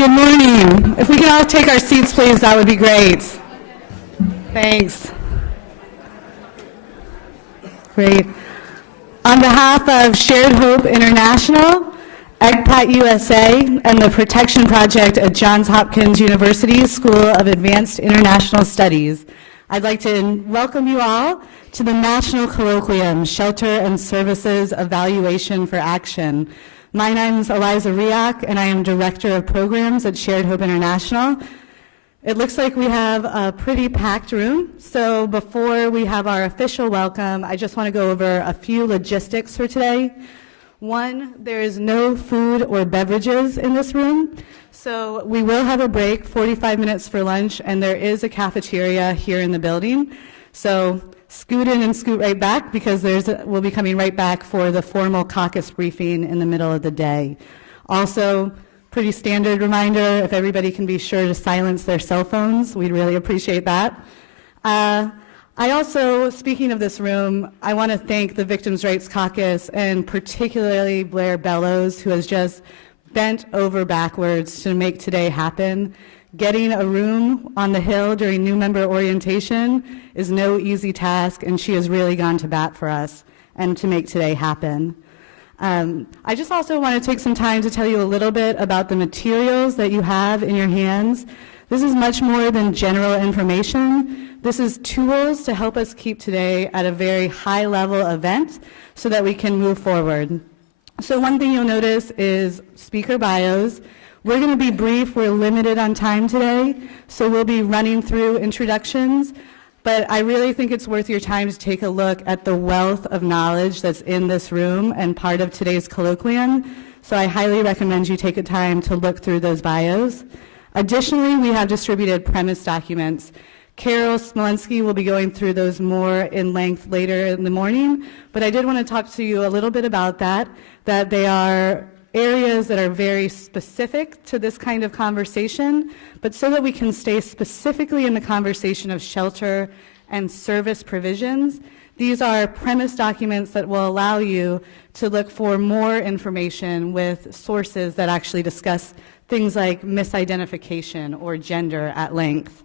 Good morning. If we can all take our seats, please, that would be great. Thanks. Great. On behalf of Shared Hope International, ECPAT-USA, and the Protection Project at Johns Hopkins University School of Advanced International Studies, I'd like to welcome you all to the National Colloquium, Shelter and Services Evaluation for Action. My name is Eliza Riak, and I am Director of Programs at Shared Hope International. It looks like we have a pretty packed room, so before we have our official welcome, I just want to go over a few logistics for today. One, there is no food or beverages in this room, so we will have a break, 45 minutes for lunch, and there is a cafeteria here in the building. So scoot in and scoot right back, because we'll be coming right back for the formal caucus briefing in the middle of the day. Also, pretty standard reminder, if everybody can be sure to silence their cell phones, we'd really appreciate that. I also, speaking of this room, I want to thank the Victims' Rights Caucus, and particularly Blair Bellows, who has just bent over backwards to make today happen. Getting a room on the Hill during new member orientation is no easy task, and she has really gone to bat for us and to make today happen. I just also want to take some time to tell you a little bit about the materials that you have in your hands. This is much more than general information. This is tools to help us keep today at a very high level event so that we can move forward. So one thing you'll notice is speaker bios. We're going to be brief. We're limited on time today, so we'll be running through introductions. But I really think it's worth your time to take a look at the wealth of knowledge that's in this room and part of today's colloquium. So I highly recommend you take a time to look through those bios. Additionally, we have distributed premise documents. Carol Smolenski will be going through those more in length later in the morning, but I did want to talk to you a little bit about that they are areas that are very specific to this kind of conversation, but so that we can stay specifically in the conversation of shelter and service provisions, these are premise documents that will allow you to look for more information with sources that actually discuss things like misidentification or gender at length.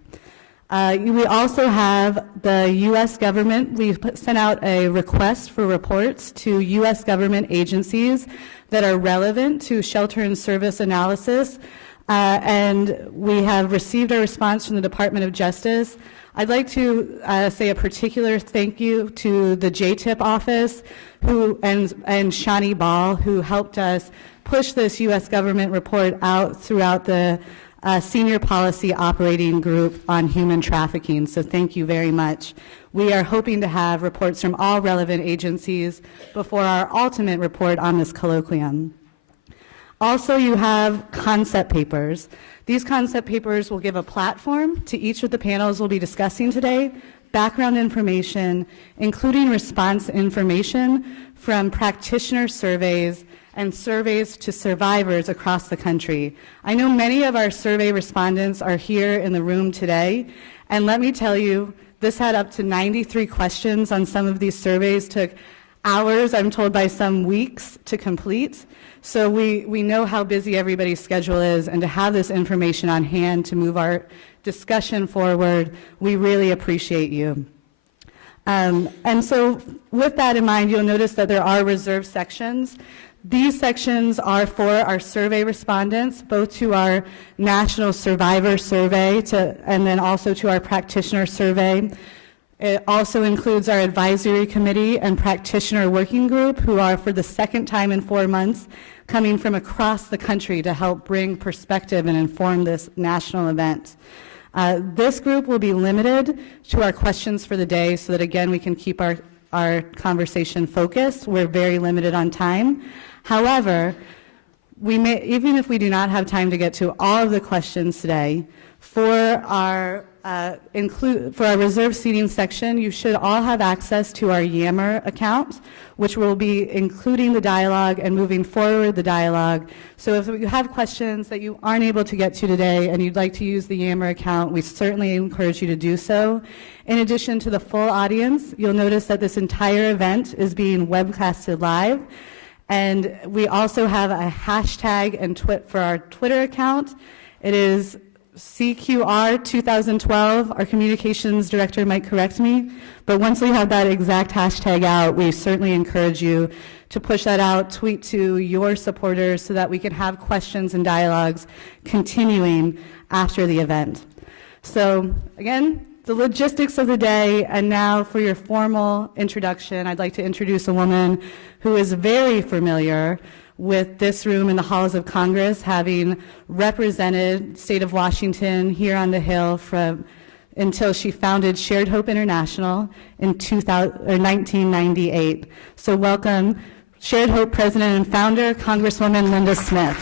We also have the U.S. government. We've sent out a request for reports to U.S. government agencies that are relevant to shelter and service analysis, and we have received a response from the Department of Justice. I'd like to say a particular thank you to the JTIP office and Shani Ball, who helped us push this U.S. government report out throughout the Senior Policy Operating Group on Human Trafficking, so thank you very much. We are hoping to have reports from all relevant agencies before our ultimate report on this colloquium. Also, you have concept papers. These concept papers will give a platform to each of the panels we'll be discussing today, background information, including response information from practitioner surveys and surveys to survivors across the country. I know many of our survey respondents are here in the room today, and let me tell you, this had up to 93 questions on some of these surveys, took hours, I'm told by some weeks, to complete. So we know how busy everybody's schedule is, and to have this information on hand to move our discussion forward, we really appreciate you. And so with that in mind, you'll notice that there are reserved sections. These sections are for our survey respondents, both to our National Survivor Survey and then also to our Practitioner Survey. It also includes our Advisory Committee and Practitioner Working Group, who are, for the second time in 4 months, coming from across the country to help bring perspective and inform this national event. This group will be limited to our questions for the day so that, again, we can keep our conversation focused. We're very limited on time. However, even if we do not have time to get to all of the questions today, for our reserved seating section, you should all have access to our Yammer account, which will be including the dialogue and moving forward the dialogue. So if you have questions that you aren't able to get to today and you'd like to use the Yammer account, we certainly encourage you to do so. In addition to the full audience, you'll notice that this entire event is being webcasted live. And we also have a hashtag and for our Twitter account It is CQR 2012. Our communications director might correct me, but once we have that exact hashtag out, we certainly encourage you to push that out, tweet to your supporters so that we can have questions and dialogues continuing after the event. So again, the logistics of the day, and now for your formal introduction, I'd like to introduce a woman who is very familiar with this room in the halls of Congress, having represented the state of Washington here on the Hill until she founded Shared Hope International in 1998. So welcome, Shared Hope President and founder, Congresswoman Linda Smith.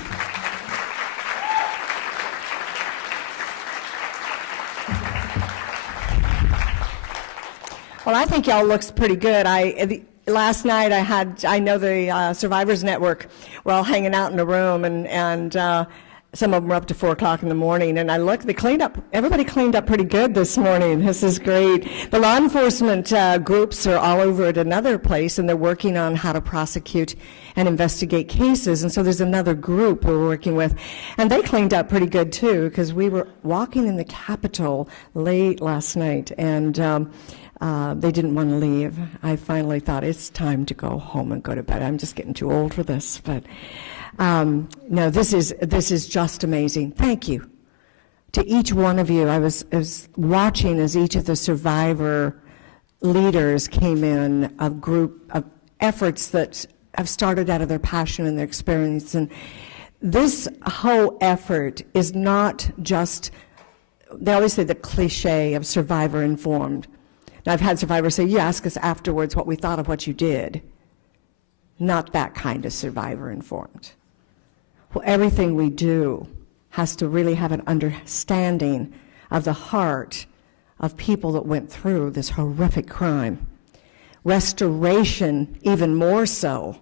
Well, I think y'all looks pretty good. Last night I know the Survivors Network were all hanging out in a room, and some of them were up to 4 o'clock in the morning, and I looked, everybody cleaned up pretty good this morning. This is great. The law enforcement groups are all over at another place, and they're working on how to prosecute and investigate cases, and so there's another group we're working with, and they cleaned up pretty good too, because we were walking in the Capitol late last night, and they didn't want to leave. I finally thought it's time to go home and go to bed. I'm just getting too old for this, but no, this is just amazing. Thank you to each one of you. I was watching as each of the survivor leaders came in, a group of efforts that have started out of their passion and their experience, and this whole effort is not just, they always say the cliche of survivor informed. Now, I've had survivors say, you ask us afterwards what we thought of what you did. Not that kind of survivor informed. Well, everything we do has to really have an understanding of the heart of people that went through this horrific crime. Restoration, even more so,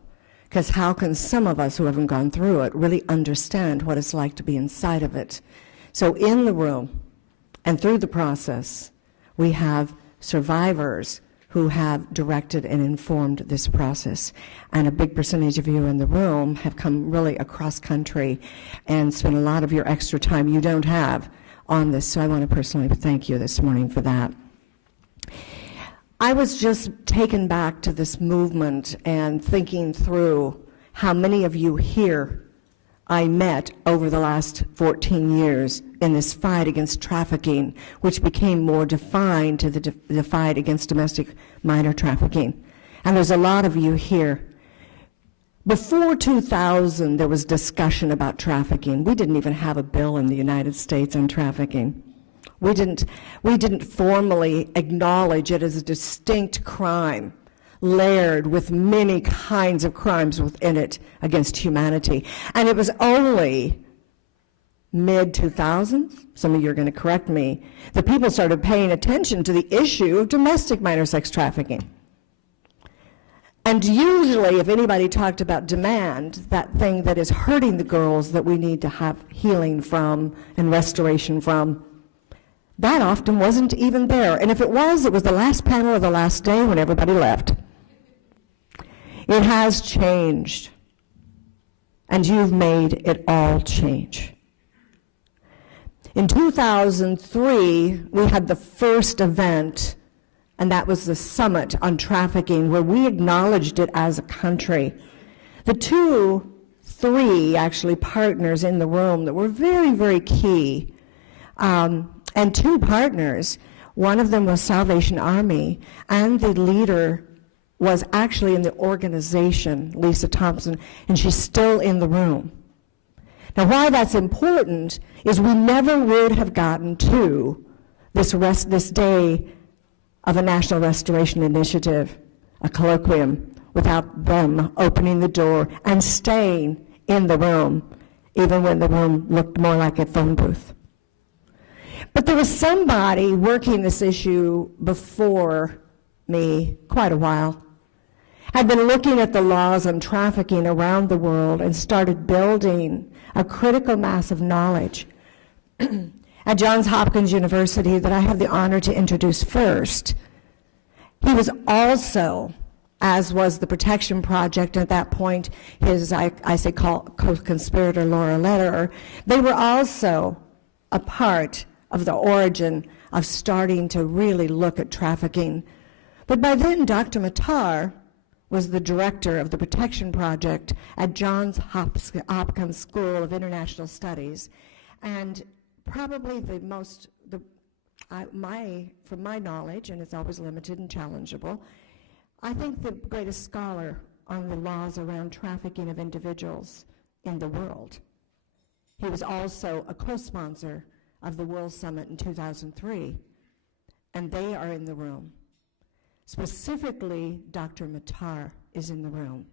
because how can some of us who haven't gone through it really understand what it's like to be inside of it? So in the room and through the process, we have survivors who have directed and informed this process. And a big percentage of you in the room have come really across country and spent a lot of your extra time you don't have on this. So I want to personally thank you this morning for that. I was just taken back to this movement and thinking through how many of you here I met over the last 14 years in this fight against trafficking, which became more defined to the fight against domestic minor trafficking. And there's a lot of you here. Before 2000, there was discussion about trafficking. We didn't even have a bill in the United States on trafficking. We didn't formally acknowledge it as a distinct crime, layered with many kinds of crimes within it against humanity. And it was only mid-2000s, some of you are going to correct me, that people started paying attention to the issue of domestic minor sex trafficking. And usually, if anybody talked about demand, that thing that is hurting the girls that we need to have healing from and restoration from, that often wasn't even there. And if it was the last panel of the last day when everybody left. It has changed, and you've made it all change. In 2003, we had the first event, and that was the Summit on Trafficking, where we acknowledged it as a country. The three actually partners in the room that were very, very key, and 2 partners, one of them was Salvation Army, and the leader was actually in the organization, Lisa Thompson, and she's still in the room. Now, why that's important is we never would have gotten to this day of a National Restoration Initiative, a colloquium, without them opening the door and staying in the room, even when the room looked more like a phone booth. But there was somebody working this issue before me quite a while. I'd been looking at the laws on trafficking around the world and started building a critical mass of knowledge at Johns Hopkins University that I have the honor to introduce first. He was also, as was the Protection Project at that point, his, I say co-conspirator Laura Lederer, they were also a part of the origin of starting to really look at trafficking. But by then, Dr. Mattar was the director of the Protection Project at Johns Hopkins School of International Studies, and probably from my knowledge, and it's always limited and challengeable, I think the greatest scholar on the laws around trafficking of individuals in the world. He was also a co-sponsor of the World Summit in 2003, and they are in the room. Specifically, Dr. Mattar is in the room.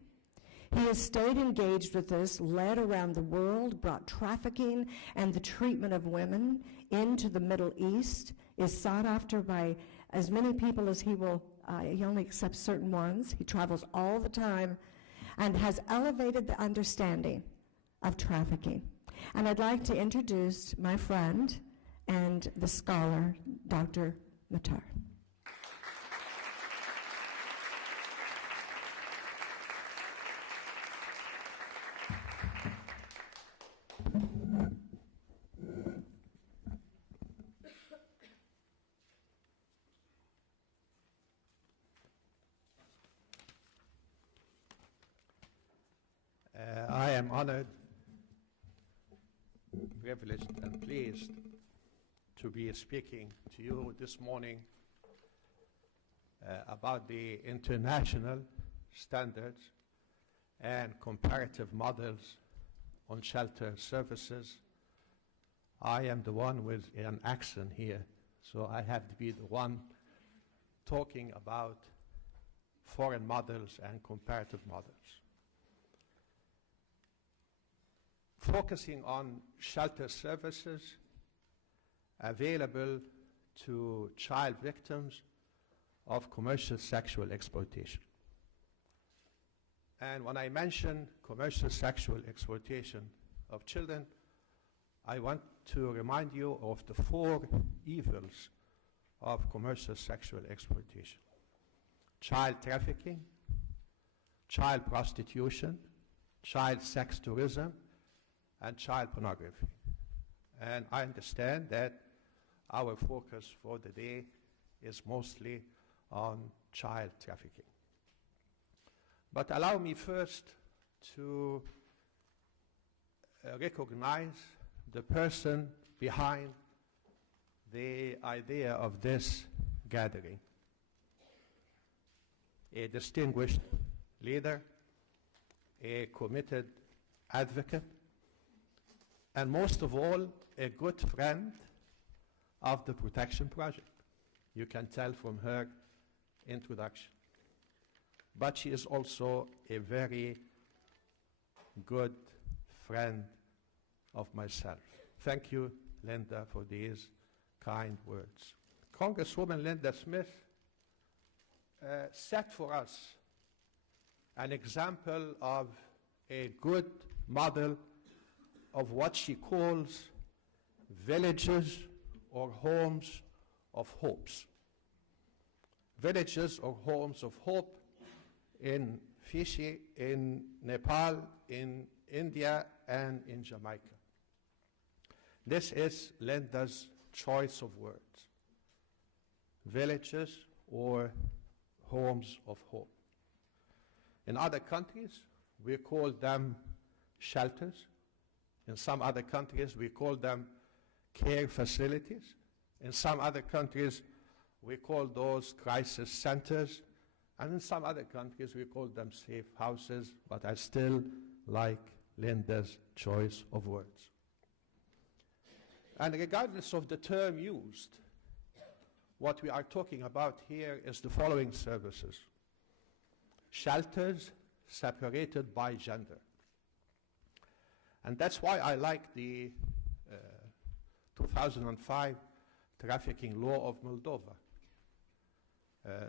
He has stayed engaged with this, led around the world, brought trafficking and the treatment of women into the Middle East, is sought after by as many people as he will, he only accepts certain ones. He travels all the time and has elevated the understanding of trafficking. And I'd like to introduce my friend and the scholar, Dr. Mattar. I am honored, privileged, and pleased to be speaking to you this morning about the international standards and comparative models on shelter services. I am the one with an accent here, so I have to be the one talking about foreign models and comparative models. Focusing on shelter services available to child victims of commercial sexual exploitation. And when I mention commercial sexual exploitation of children, I want to remind you of the four evils of commercial sexual exploitation: child trafficking, child prostitution, child sex tourism, and child pornography. And I understand that our focus for the day is mostly on child trafficking. But allow me first to recognize the person behind the idea of this gathering. A distinguished leader, a committed advocate, and most of all, a good friend of the Protection Project. You can tell from her introduction. But she is also a very good friend of myself. Thank you, Linda, for these kind words. Congresswoman Linda Smith set for us an example of a good model of what she calls villages or homes of hopes. Villages or homes of hope in Fiji, in Nepal, in India, and in Jamaica. This is Linda's choice of words: villages or homes of hope. In other countries, we call them shelters. In some other countries, we call them care facilities. In some other countries, we call those crisis centers. And in some other countries, we call them safe houses, but I still like Linda's choice of words. And regardless of the term used, what we are talking about here is the following services: shelters separated by gender. And that's why I like the 2005 trafficking law of Moldova.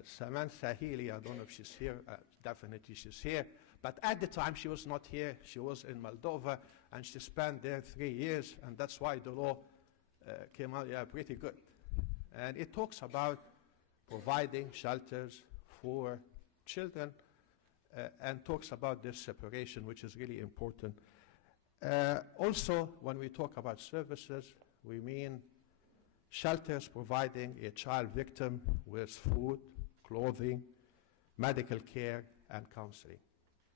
Samantha Helia, I don't know if she's here, definitely she's here, but at the time she was not here. She was in Moldova, and she spent there 3 years, and that's why the law came out pretty good. And it talks about providing shelters for children and talks about this separation, which is really important. Also, when we talk about services, we mean shelters providing a child victim with food, clothing, medical care, and counseling.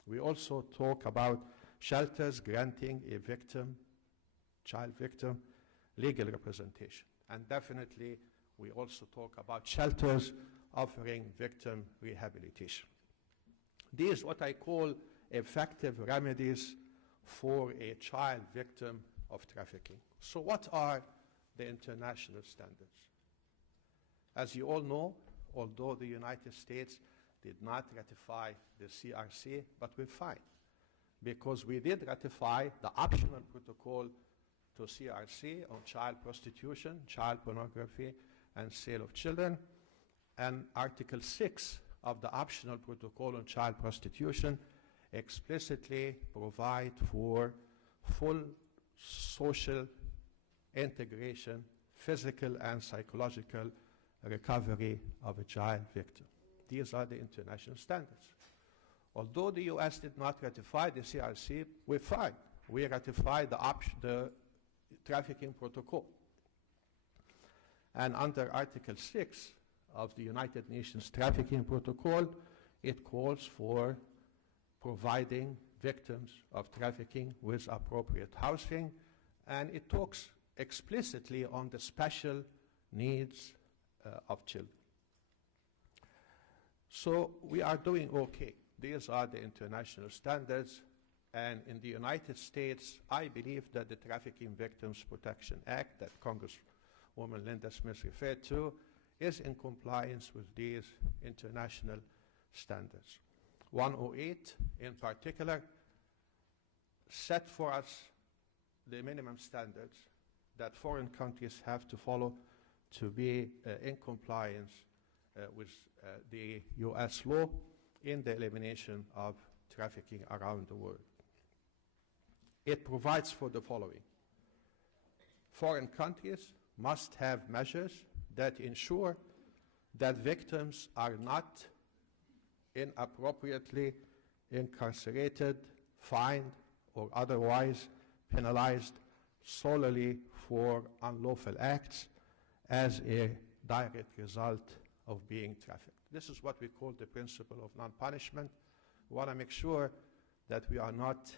We also talk about shelters granting a victim, child victim, legal representation. And definitely, we also talk about shelters offering victim rehabilitation. These are what I call effective remedies for a child victim of trafficking. So what are the international standards? As you all know, although the United States did not ratify the CRC, but we're fine, because we did ratify the optional protocol to CRC on child prostitution, child pornography, and sale of children. And Article 6 of the optional protocol on child prostitution explicitly provide for full social integration, physical and psychological recovery of a child victim. These are the international standards. Although the US did not ratify the CRC, we're fine. We ratified the trafficking protocol. And under Article 6 of the United Nations Trafficking Protocol, it calls for providing victims of trafficking with appropriate housing, and it talks explicitly on the special needs of children. So we are doing okay. These are the international standards, and in the United States, I believe that the Trafficking Victims Protection Act that Congresswoman Linda Smith referred to is in compliance with these international standards. 108, in particular, set for us the minimum standards that foreign countries have to follow to be in compliance with the US law in the elimination of trafficking around the world. It provides for the following. Foreign countries must have measures that ensure that victims are not inappropriately incarcerated, fined, or otherwise penalized solely for unlawful acts as a direct result of being trafficked. This is what we call the principle of non-punishment. We want to make sure that we are not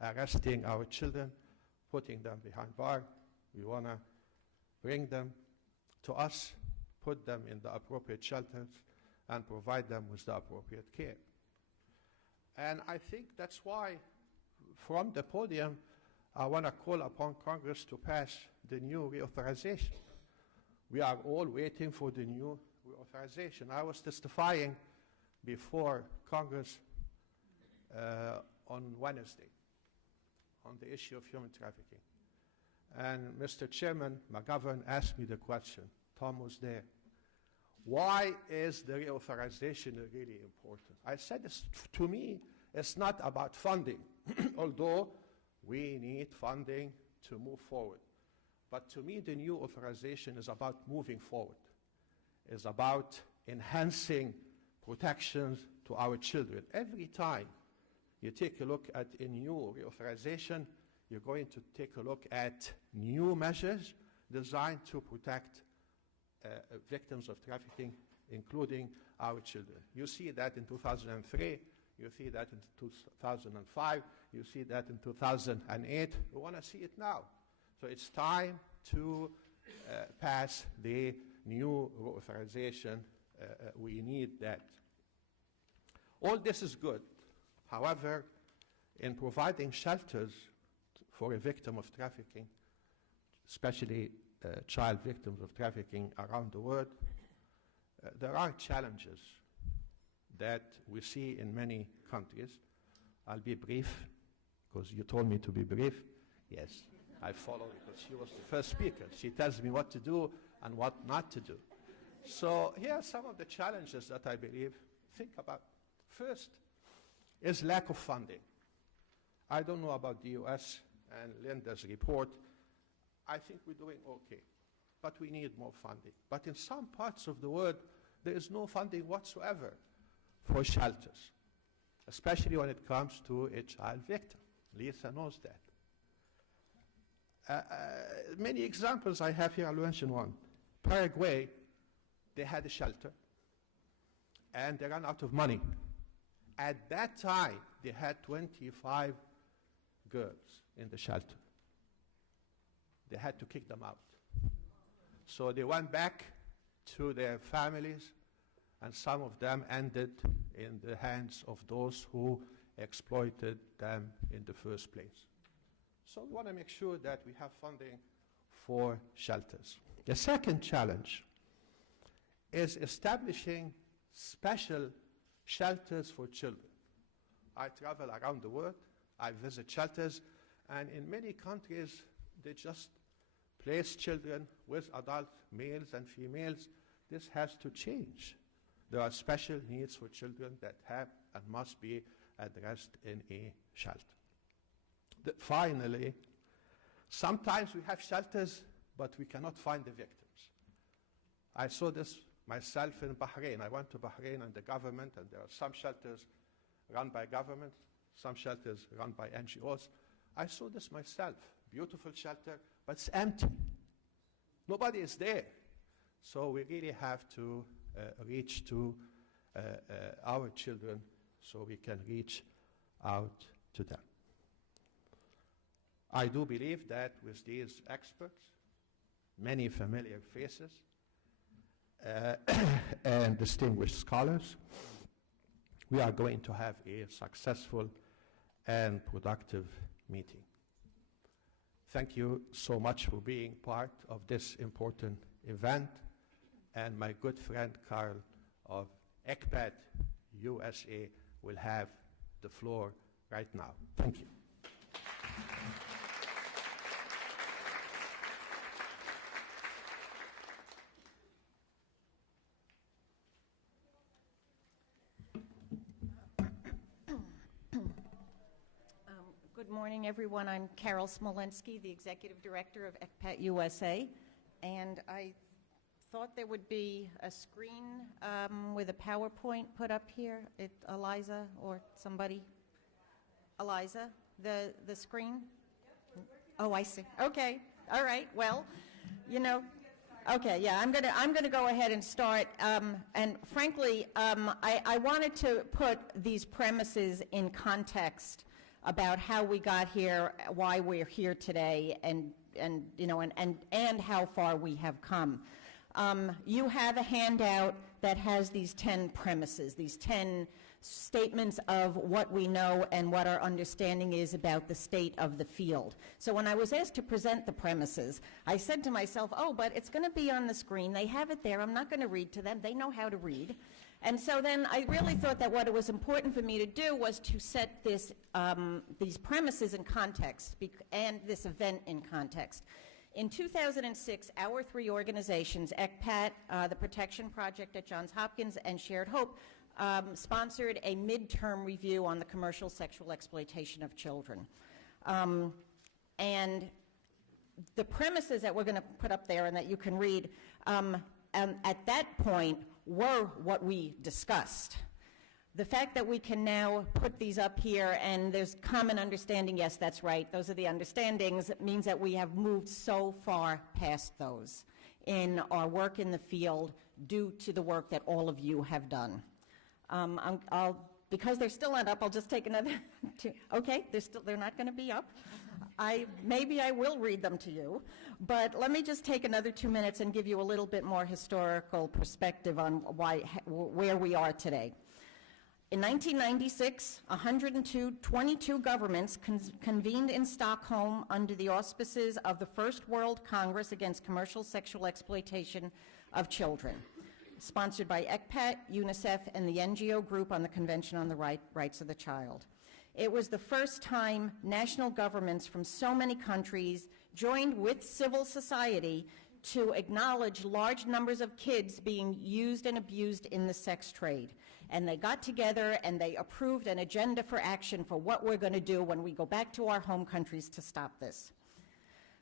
arresting our children, putting them behind bars. We want to bring them to us, put them in the appropriate shelters, and provide them with the appropriate care. And I think that's why, from the podium, I want to call upon Congress to pass the new reauthorization. We are all waiting for the new reauthorization. I was testifying before Congress on Wednesday on the issue of human trafficking. And Mr. Chairman McGovern asked me the question, Tom was there, why is the reauthorization really important? I said, to me, it's not about funding, although we need funding to move forward. But to me, the new authorization is about moving forward. It's about enhancing protections to our children. Every time you take a look at a new reauthorization, you're going to take a look at new measures designed to protect victims of trafficking, including our children. You see that in 2003, you see that in 2005, you see that in 2008. We want to see it now. So it's time to pass the new authorization. We need that. All this is good. However, in providing shelters for a victim of trafficking, especially child victims of trafficking around the world, there are challenges that we see in many countries. I'll be brief, because you told me to be brief. Yes, I follow because she was the first speaker. She tells me what to do and what not to do. So here are some of the challenges that I believe, think about. First is lack of funding. I don't know about the US and Linda's report. I think we're doing okay, but we need more funding. But in some parts of the world, there is no funding whatsoever for shelters, especially when it comes to a child victim. Lisa knows that. Many examples I have here, I'll mention one. Paraguay, they had a shelter, and they ran out of money. At that time, they had 25 girls in the shelter. They had to kick them out. So they went back to their families, and some of them ended in the hands of those who exploited them in the first place. So we want to make sure that we have funding for shelters. The second challenge is establishing special shelters for children. I travel around the world, I visit shelters, and in many countries, they just place children with adult males and females. This has to change. There are special needs for children that have and must be addressed in a shelter. Finally, sometimes we have shelters, but we cannot find the victims. I saw this myself in Bahrain. I went to Bahrain and the government, and there are some shelters run by government, some shelters run by NGOs. I saw this myself. Beautiful shelter, but it's empty. Nobody is there. So we really have to reach to our children so we can reach out to them. I do believe that with these experts, many familiar faces, and distinguished scholars, we are going to have a successful and productive meeting. Thank you so much for being part of this important event, and my good friend Carl of ECPAT-USA will have the floor right now. Thank you. Good morning, everyone. I'm Carol Smolenski, the Executive Director of ECPAT-USA, and I thought there would be a screen with a PowerPoint put up here. Eliza or somebody? Eliza, the screen? Oh, I see. Okay. All right. Well, you know. Okay, yeah, I'm gonna go ahead and start. And frankly, I wanted to put these premises in context about how we got here, why we're here today, and you know, and how far we have come. You have a handout that has these 10 premises, these 10 statements of what we know and what our understanding is about the state of the field. So when I was asked to present the premises, I said to myself, oh, but it's going to be on the screen. They have it there. I'm not going to read to them. They know how to read. And so then I really thought that what it was important for me to do was to set this, these premises in context and this event in context. In 2006, our 3 organizations, ECPAT, the Protection Project at Johns Hopkins, and Shared Hope, sponsored a midterm review on the commercial sexual exploitation of children. And the premises that we're going to put up there and that you can read, at that point, were what we discussed. The fact that we can now put these up here and there's common understanding, yes, that's right, those are the understandings, means that we have moved so far past those in our work in the field due to the work that all of you have done. Because they're still not up, I'll just take another two. Okay, they're not going to be up. Maybe I will read them to you, but let me just take another 2 minutes and give you a little bit more historical perspective on where we are today. In 1996, 22 governments convened in Stockholm under the auspices of the First World Congress Against Commercial Sexual Exploitation of Children, sponsored by ECPAT, UNICEF, and the NGO Group on the Convention on the Rights of the Child. It was the first time national governments from so many countries joined with civil society to acknowledge large numbers of kids being used and abused in the sex trade. And they got together and they approved an agenda for action for what we're going to do when we go back to our home countries to stop this.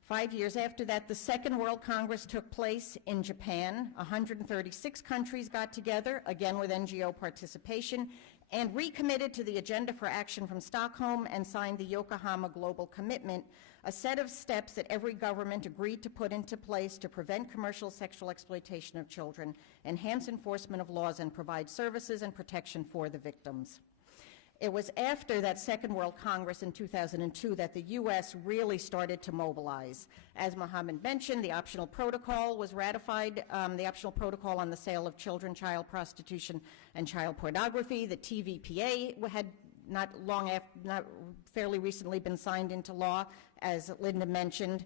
5 years after that, the Second World Congress took place in Japan. 136 countries got together, again with NGO participation, and recommitted to the agenda for action from Stockholm and signed the Yokohama Global Commitment a set of steps that every government agreed to put into place to prevent commercial sexual exploitation of children, enhance enforcement of laws, and provide services and protection for the victims. It was after that Second World Congress in 2002 that the U.S. really started to mobilize. As Mohamed mentioned, the optional protocol was ratified, the optional protocol on the sale of children, child prostitution, and child pornography. The TVPA had not fairly recently been signed into law, as Linda mentioned.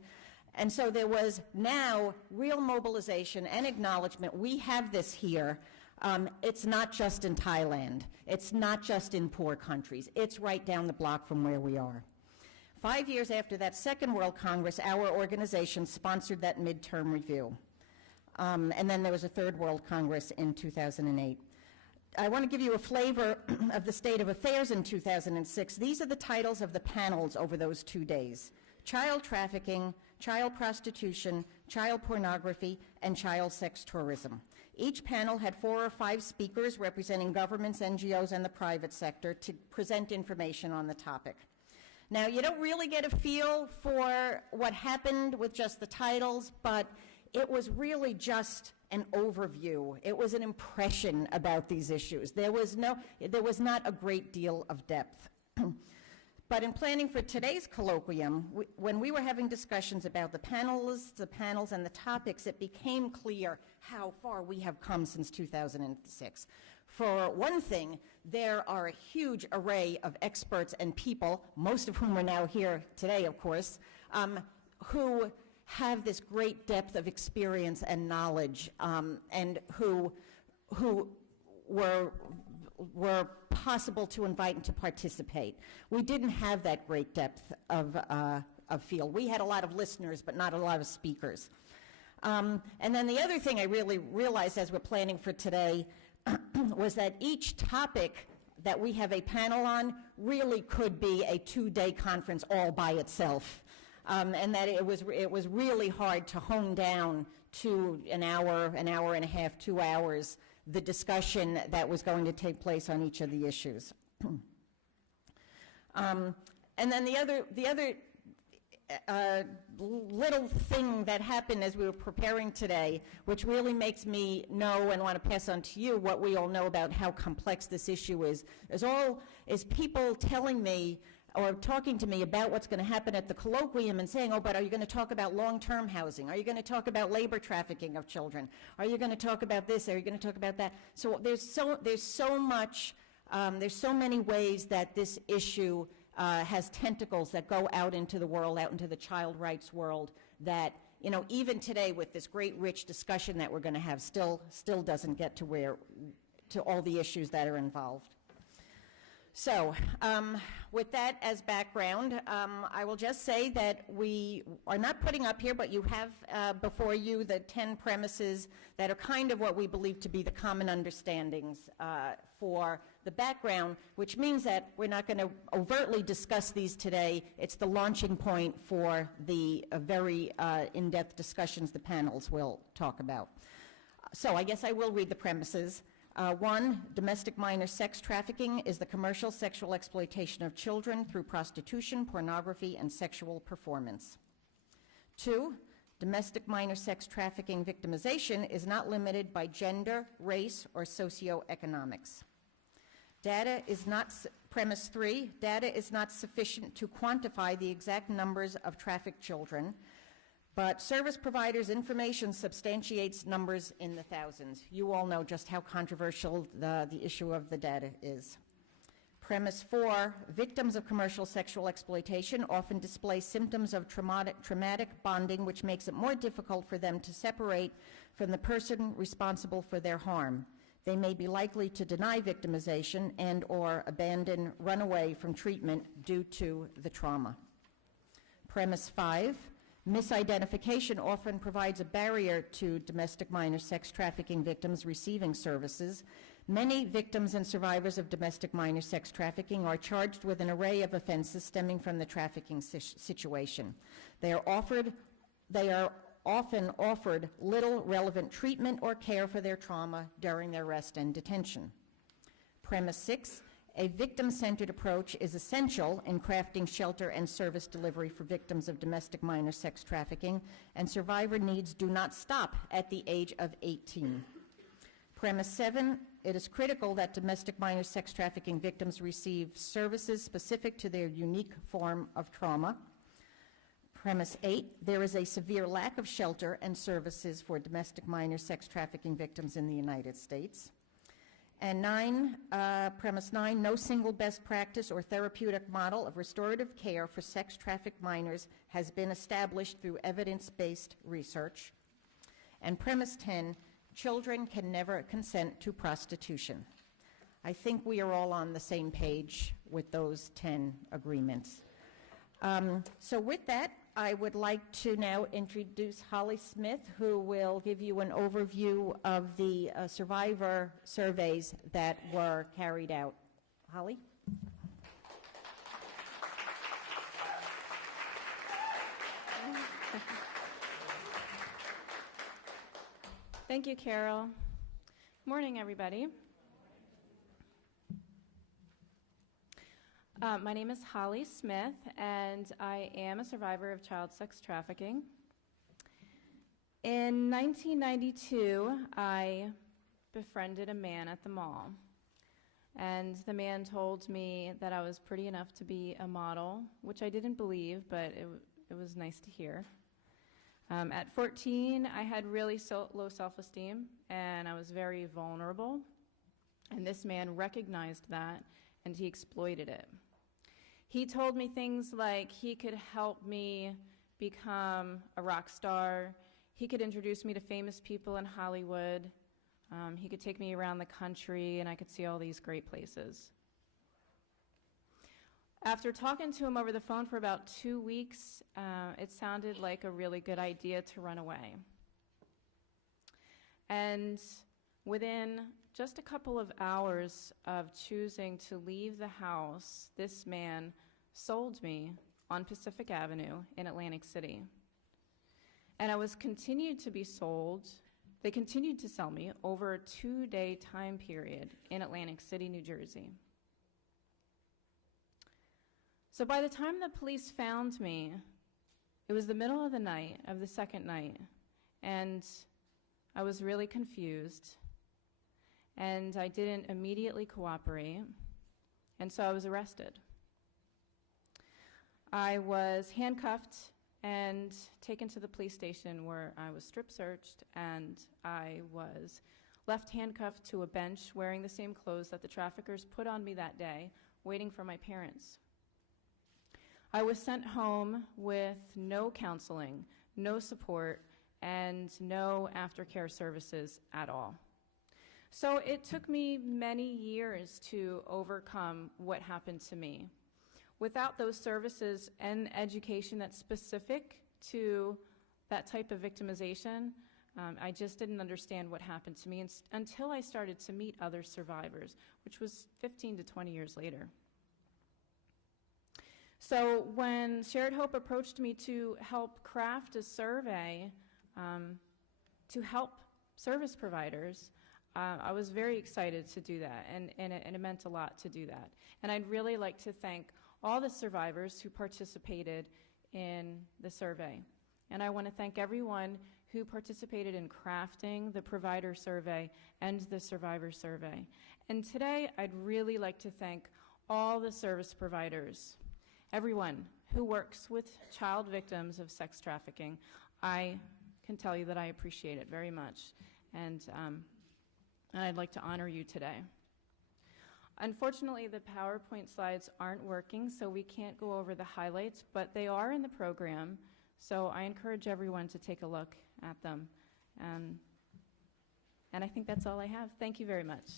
And so there was now real mobilization and acknowledgement. We have this here. It's not just in Thailand. It's not just in poor countries. It's right down the block from where we are. 5 years after that Second World Congress, our organization sponsored that midterm review. And then there was a Third World Congress in 2008. I want to give you a flavor of the state of affairs in 2006. These are the titles of the panels over those 2 days: child trafficking, child prostitution, child pornography, and child sex tourism. Each panel had 4 or 5 speakers representing governments, NGOs, and the private sector to present information on the topic. Now, you don't really get a feel for what happened with just the titles, but it was really just an overview. It was an impression about these issues. There was not a great deal of depth. But in planning for today's colloquium, when we were having discussions about the panels, and the topics, it became clear how far we have come since 2006. For one thing, there are a huge array of experts and people, most of whom are now here today, of course, who have this great depth of experience and knowledge, and who were possible to invite and to participate. We didn't have that great depth of field. We had a lot of listeners, but not a lot of speakers. And then the other thing I really realized as we're planning for today was that each topic that we have a panel on really could be a 2-day conference all by itself. And that it was really hard to hone down to an hour and a half, 2 hours, the discussion that was going to take place on each of the issues. And then the other little thing that happened as we were preparing today, which really makes me know and want to pass on to you what we all know about how complex this issue is people telling me or talking to me about what's going to happen at the colloquium and saying, oh, but are you going to talk about long-term housing? Are you going to talk about labor trafficking of children? Are you going to talk about this? Are you going to talk about that? So there's so many ways that this issue has tentacles that go out into the world, out into the child rights world, that, you know, even today with this great rich discussion that we're going to have still doesn't get to all the issues that are involved. So with that as background, I will just say that we are not putting up here, but you have before you the 10 premises that are kind of what we believe to be the common understandings for the background, which means that we're not going to overtly discuss these today. It's the launching point for the very in-depth discussions the panels will talk about. So I guess I will read the premises. 1, domestic minor sex trafficking is the commercial sexual exploitation of children through prostitution, pornography, and sexual performance. 2, domestic minor sex trafficking victimization is not limited by gender, race, or socioeconomics. Premise 3, data is not sufficient to quantify the exact numbers of trafficked children, but service providers' information substantiates numbers in the thousands. You all know just how controversial the issue of the data is. Premise 4, victims of commercial sexual exploitation often display symptoms of traumatic bonding, which makes it more difficult for them to separate from the person responsible for their harm. They may be likely to deny victimization and/or abandon, run away from treatment due to the trauma. Premise 5, misidentification often provides a barrier to domestic minor sex trafficking victims receiving services. Many victims and survivors of domestic minor sex trafficking are charged with an array of offenses stemming from the trafficking situation. They are often offered little relevant treatment or care for their trauma during their arrest and detention. Premise 6, A victim-centered approach is essential in crafting shelter and service delivery for victims of domestic minor sex trafficking, and survivor needs do not stop at the age of 18. Premise 7, it is critical that domestic minor sex trafficking victims receive services specific to their unique form of trauma. Premise 8, there is a severe lack of shelter and services for domestic minor sex trafficking victims in the United States. And premise 9, no single best practice or therapeutic model of restorative care for sex trafficked minors has been established through evidence-based research. And premise 10, children can never consent to prostitution. I think we are all on the same page with those 10 agreements. So with that, I would like to now introduce Holly Smith, who will give you an overview of the survivor surveys that were carried out. Holly? Thank you, Carol. Good morning, everybody. My name is Holly Smith, and I am a survivor of child sex trafficking. In 1992, I befriended a man at the mall, and the man told me that I was pretty enough to be a model, which I didn't believe, but it was nice to hear. At 14, I had really low self-esteem, and I was very vulnerable, and this man recognized that, and he exploited it. He told me things like he could help me become a rock star, he could introduce me to famous people in Hollywood, he could take me around the country, and I could see all these great places. After talking to him over the phone for about 2 weeks, it sounded like a really good idea to run away. And within just a couple of hours of choosing to leave the house, this man sold me on Pacific Avenue in Atlantic City. And I was continued to be sold. They continued to sell me over a 2-day time period in Atlantic City, New Jersey. So by the time the police found me, it was the middle of the night, of the second night, and I was really confused, and I didn't immediately cooperate, and so I was arrested. I was handcuffed and taken to the police station where I was strip searched, and I was left handcuffed to a bench wearing the same clothes that the traffickers put on me that day, waiting for my parents. I was sent home with no counseling, no support, and no aftercare services at all. So it took me many years to overcome what happened to me. Without those services and education that's specific to that type of victimization, I just didn't understand what happened to me until I started to meet other survivors, which was 15 to 20 years later. So when Shared Hope approached me to help craft a survey to help service providers, I was very excited to do that, and it meant a lot to do that. And I'd really like to thank all the survivors who participated in the survey. And I want to thank everyone who participated in crafting the provider survey and the survivor survey. And today, I'd really like to thank all the service providers, everyone who works with child victims of sex trafficking. I can tell you that I appreciate it very much, and I'd like to honor you today. Unfortunately, the PowerPoint slides aren't working, so we can't go over the highlights, but they are in the program, so I encourage everyone to take a look at them. And I think that's all I have. Thank you very much.